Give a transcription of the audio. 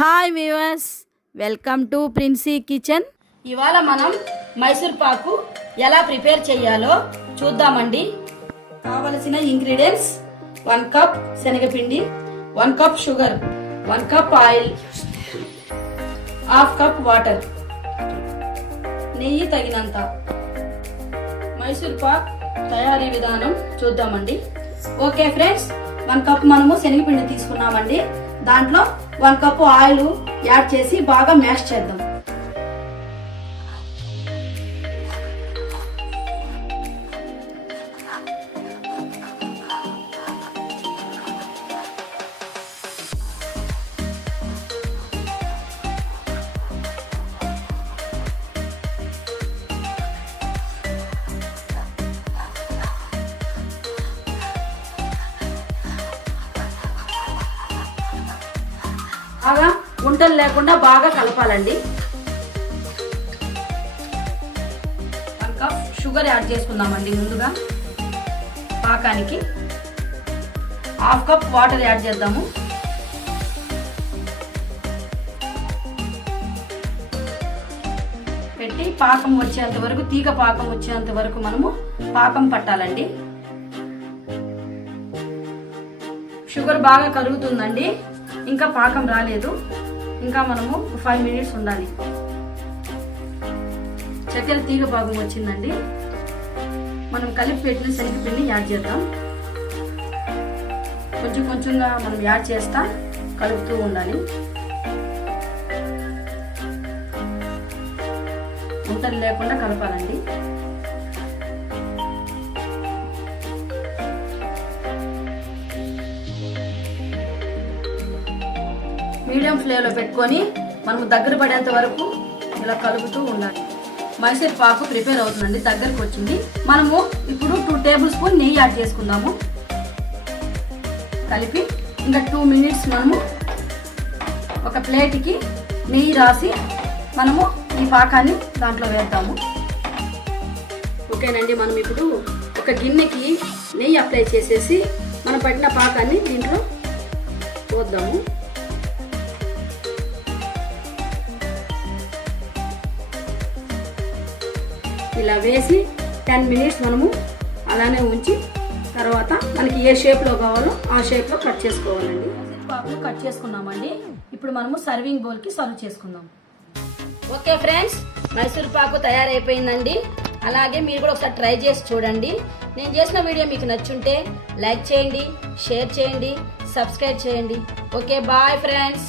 Hi viewers, welcome to Princy kitchen. ఇవాళ మనం మైసూర్ పాకు ఎలా ప్రిపేర్ చేయాలో చూద్దామండి. కావలసిన ఇంగ్రీడియంట్స్: 1 కప్ శనగపిండి, 1 cup sugar, 1 cup oil, 1/2 cup water, నెయ్యి తగినంత. మైసూర్ పాక్ తయారీ విధానం చూద్దామండి. ఓకే ఫ్రెండ్స్, 1 కప్ మనము శనగపిండి తీసుకున్నామండి. దాంట్లో 1 కప్ ఆయిల్ యాడ్ చేసి బాగా మ్యాష్ చేద్దాం. బాగా ఉంటలు లేకుండా బాగా కలపాలండి. 1 కప్ షుగర్ యాడ్ చేసుకుందామండి. ముందుగా పాకానికి 1/2 కప్ వాటర్ యాడ్ చేద్దాము. పెట్టి పాకం వచ్చేంత వరకు, తీగ పాకం వచ్చేంత వరకు మనము పాకం పట్టాలండి. షుగర్ బాగా కరుగుతుందండి, ఇంకా పాకం రాలేదు. ఇంకా మనము 5 మినిట్స్ ఉండాలి. చక్కెర తీగ పాకం వచ్చిందండి. మనం కలిపి పెట్టిన శనగపిండి యాడ్ చేద్దాం. కొంచెం కొంచెంగా మనం యాడ్ చేస్తా కలుపుతూ ఉండాలి. ఉంటలు లేకుండా కలపాలండి. మీడియం ఫ్లేమ్లో పెట్టుకొని మనము దగ్గర పడేంత వరకు ఇలా కలుపుతూ ఉండాలి. మైసూర్ పాకు ప్రిపేర్ అవుతుందండి, దగ్గరకు వచ్చింది. మనము ఇప్పుడు 2 టేబుల్ స్పూన్ నెయ్యి యాడ్ చేసుకుందాము. కలిపి ఇంకా 2 మినిట్స్ మనము ఒక ప్లేట్కి నెయ్యి రాసి మనము ఈ పాకాన్ని దాంట్లో వేద్దాము. ఓకేనండి, మనం ఇప్పుడు ఒక గిన్నెకి నెయ్యి అప్లై చేసేసి మనం పట్టిన పాకాన్ని దీంట్లో పోద్దాము. ఇలా వేసి 10 మినిట్స్ మనము అలానే ఉంచి తర్వాత మనకి ఏ షేప్లో కావాలో ఆ షేప్లో కట్ చేసుకోవాలండి. మైసూర్ పాకును కట్ చేసుకున్నామండి. ఇప్పుడు మనము సర్వింగ్ బౌల్కి సర్వ్ చేసుకుందాం. ఓకే ఫ్రెండ్స్, మైసూర్ పాకు తయారైపోయిందండి. అలాగే మీరు కూడా ఒకసారి ట్రై చేసి చూడండి. నేను చేసిన వీడియో మీకు నచ్చుంటే లైక్ చేయండి, షేర్ చేయండి, సబ్స్క్రైబ్ చేయండి. Okay, bye friends.